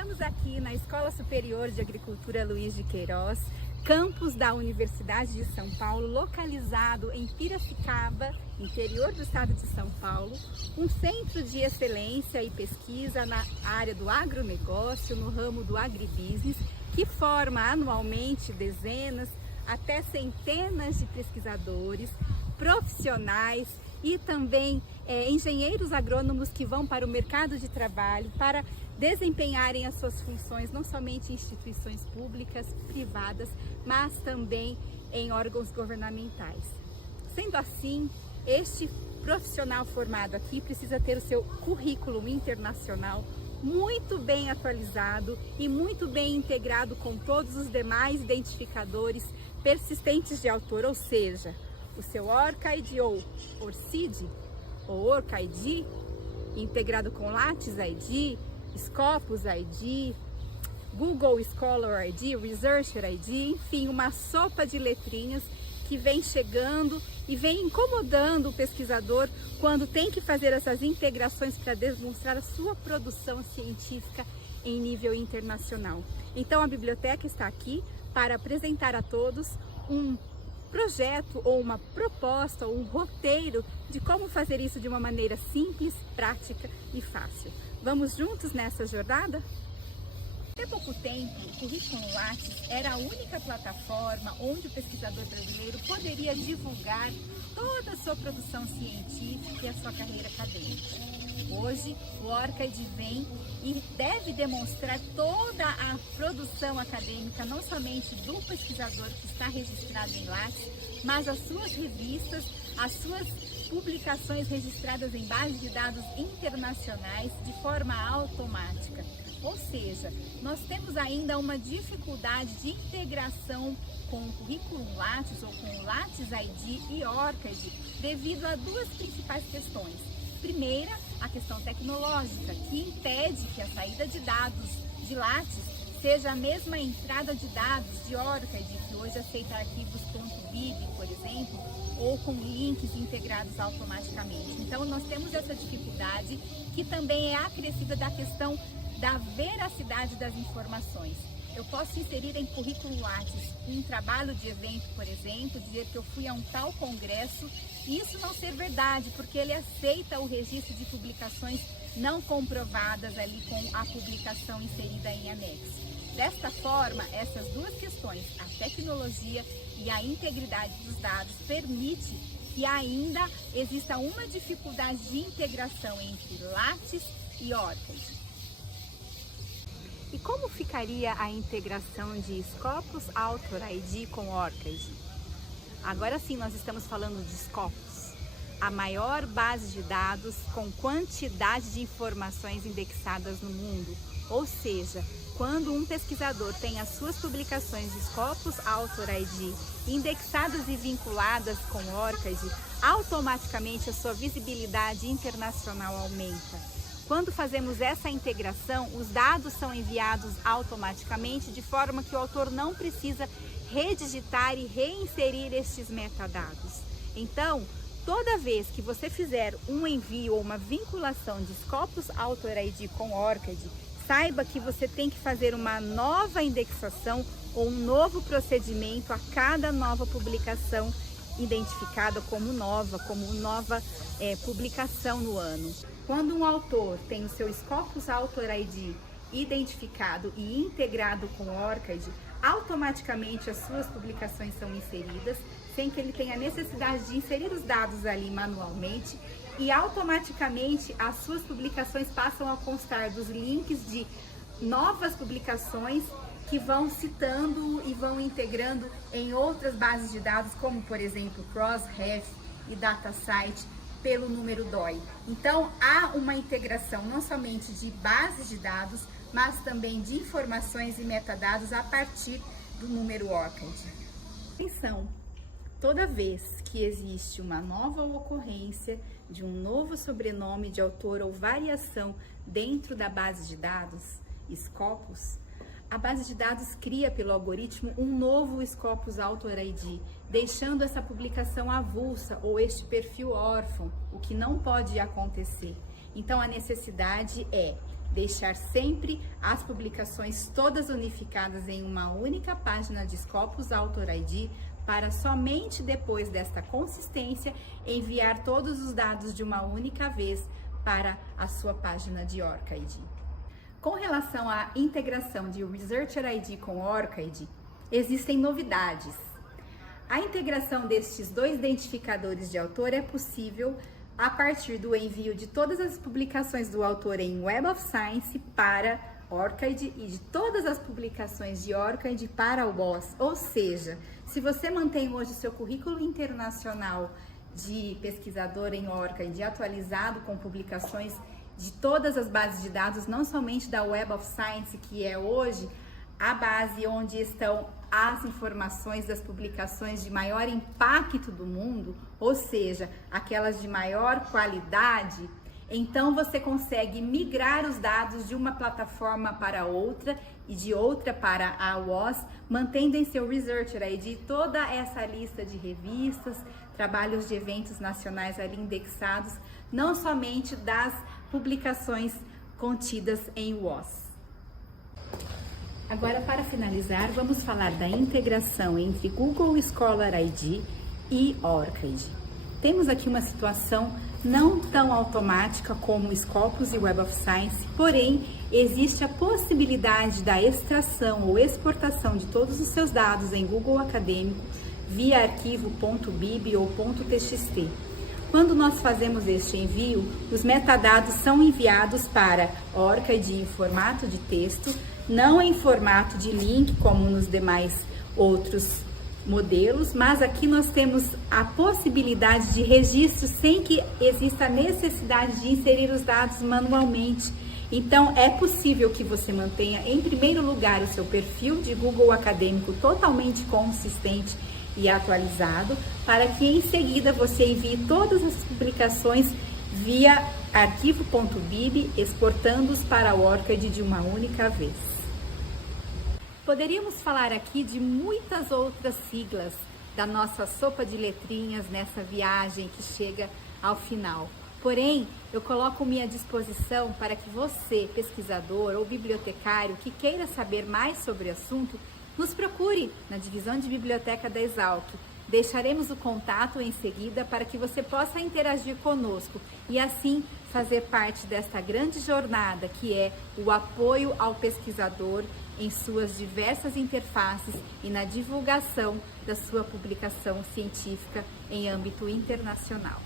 Estamos aqui na Escola Superior de Agricultura Luiz de Queiroz, campus da Universidade de São Paulo, localizado em Piracicaba, interior do estado de São Paulo, um centro de excelência e pesquisa na área do agronegócio, no ramo do agribusiness, que forma anualmente dezenas até centenas de pesquisadores, profissionais e também engenheiros agrônomos que vão para o mercado de trabalho para desempenharem as suas funções não somente em instituições públicas, privadas, mas também em órgãos governamentais. Sendo assim, este profissional formado aqui precisa ter o seu currículo internacional muito bem atualizado e muito bem integrado com todos os demais identificadores persistentes de autor, ou seja, o seu ORCID ou ORCID ou ORCID, integrado com Lattes ID, Scopus ID, Google Scholar ID, Researcher ID, enfim, uma sopa de letrinhas que vem chegando e vem incomodando o pesquisador quando tem que fazer essas integrações para demonstrar a sua produção científica em nível internacional. Então a biblioteca está aqui para apresentar a todos um projeto ou uma proposta ou um roteiro de como fazer isso de uma maneira simples, prática e fácil. Vamos juntos nessa jornada? Até pouco tempo, o Currículo Lattes era a única plataforma onde o pesquisador brasileiro poderia divulgar toda a sua produção científica e a sua carreira acadêmica. Hoje, o ORCID vem e deve demonstrar toda a produção acadêmica, não somente do pesquisador que está registrado em Lattes, mas as suas revistas, as suas publicações registradas em bases de dados internacionais de forma automática. Ou seja, nós temos ainda uma dificuldade de integração com o Currículo Lattes ou com o Lattes ID e ORCID devido a duas principais questões. Primeira, a questão tecnológica, que impede que a saída de dados de Lattes seja a mesma entrada de dados de ORCID, que hoje aceita arquivos .bib, por exemplo, ou com links integrados automaticamente. Então, nós temos essa dificuldade que também é acrescida da questão da veracidade das informações. Eu posso inserir em Currículo Lattes um trabalho de evento, por exemplo, dizer que eu fui a um tal congresso, e isso não ser verdade, porque ele aceita o registro de publicações não comprovadas ali com a publicação inserida em anexo. Desta forma, essas duas questões, a tecnologia e a integridade dos dados, permite que ainda exista uma dificuldade de integração entre Lattes e ORCID. E como ficaria a integração de Scopus Author ID com ORCID? Agora sim, nós estamos falando de Scopus, a maior base de dados com quantidade de informações indexadas no mundo. Ou seja, quando um pesquisador tem as suas publicações de Scopus Author ID indexadas e vinculadas com ORCID, automaticamente a sua visibilidade internacional aumenta. Quando fazemos essa integração, os dados são enviados automaticamente, de forma que o autor não precisa redigitar e reinserir estes metadados. Então, toda vez que você fizer um envio ou uma vinculação de Scopus Author ID com ORCID, saiba que você tem que fazer uma nova indexação ou um novo procedimento a cada nova publicação identificada como nova publicação no ano. Quando um autor tem o seu Scopus Author ID identificado e integrado com o ORCID, automaticamente as suas publicações são inseridas, sem que ele tenha necessidade de inserir os dados ali manualmente, e automaticamente as suas publicações passam a constar dos links de novas publicações que vão citando e vão integrando em outras bases de dados, como por exemplo Crossref e DataCite, pelo número DOI. Então há uma integração não somente de bases de dados, mas também de informações e metadados a partir do número ORCID. Atenção! Toda vez que existe uma nova ocorrência de um novo sobrenome de autor ou variação dentro da base de dados, Scopus, a base de dados cria pelo algoritmo um novo Scopus Author ID, deixando essa publicação avulsa ou este perfil órfão, o que não pode acontecer. Então a necessidade é deixar sempre as publicações todas unificadas em uma única página de Scopus Author ID, para somente depois desta consistência enviar todos os dados de uma única vez para a sua página de OrcID. Com relação à integração de Researcher ID com OrcID, existem novidades. A integração destes dois identificadores de autor é possível a partir do envio de todas as publicações do autor em Web of Science para OrcID e de todas as publicações de OrcID para o WOS. Ou seja, se você mantém hoje o seu currículo internacional de pesquisador em OrcID atualizado com publicações de todas as bases de dados, não somente da Web of Science, que é hoje a base onde estão as informações das publicações de maior impacto do mundo, ou seja, aquelas de maior qualidade, então você consegue migrar os dados de uma plataforma para outra e de outra para a WOS, mantendo em seu Researcher ID toda essa lista de revistas, trabalhos de eventos nacionais ali indexados, não somente das publicações contidas em WOS. Agora, para finalizar, vamos falar da integração entre Google Scholar ID e OrcID. Temos aqui uma situação não tão automática como Scopus e Web of Science, porém, existe a possibilidade da extração ou exportação de todos os seus dados em Google Acadêmico via arquivo .bib ou .txt. Quando nós fazemos este envio, os metadados são enviados para OrcID em formato de texto, não em formato de link como nos demais outros modelos, mas aqui nós temos a possibilidade de registro sem que exista a necessidade de inserir os dados manualmente. Então, é possível que você mantenha, em primeiro lugar, o seu perfil de Google Acadêmico totalmente consistente e atualizado, para que em seguida você envie todas as publicações via arquivo.bib, exportando-os para o OrcID de uma única vez. Poderíamos falar aqui de muitas outras siglas da nossa sopa de letrinhas nessa viagem que chega ao final. Porém, eu coloco-me à disposição para que você, pesquisador ou bibliotecário, que queira saber mais sobre o assunto, nos procure na divisão de biblioteca da Exalc. Deixaremos o contato em seguida para que você possa interagir conosco e assim fazer parte desta grande jornada que é o apoio ao pesquisador em suas diversas interfaces e na divulgação da sua publicação científica em âmbito internacional.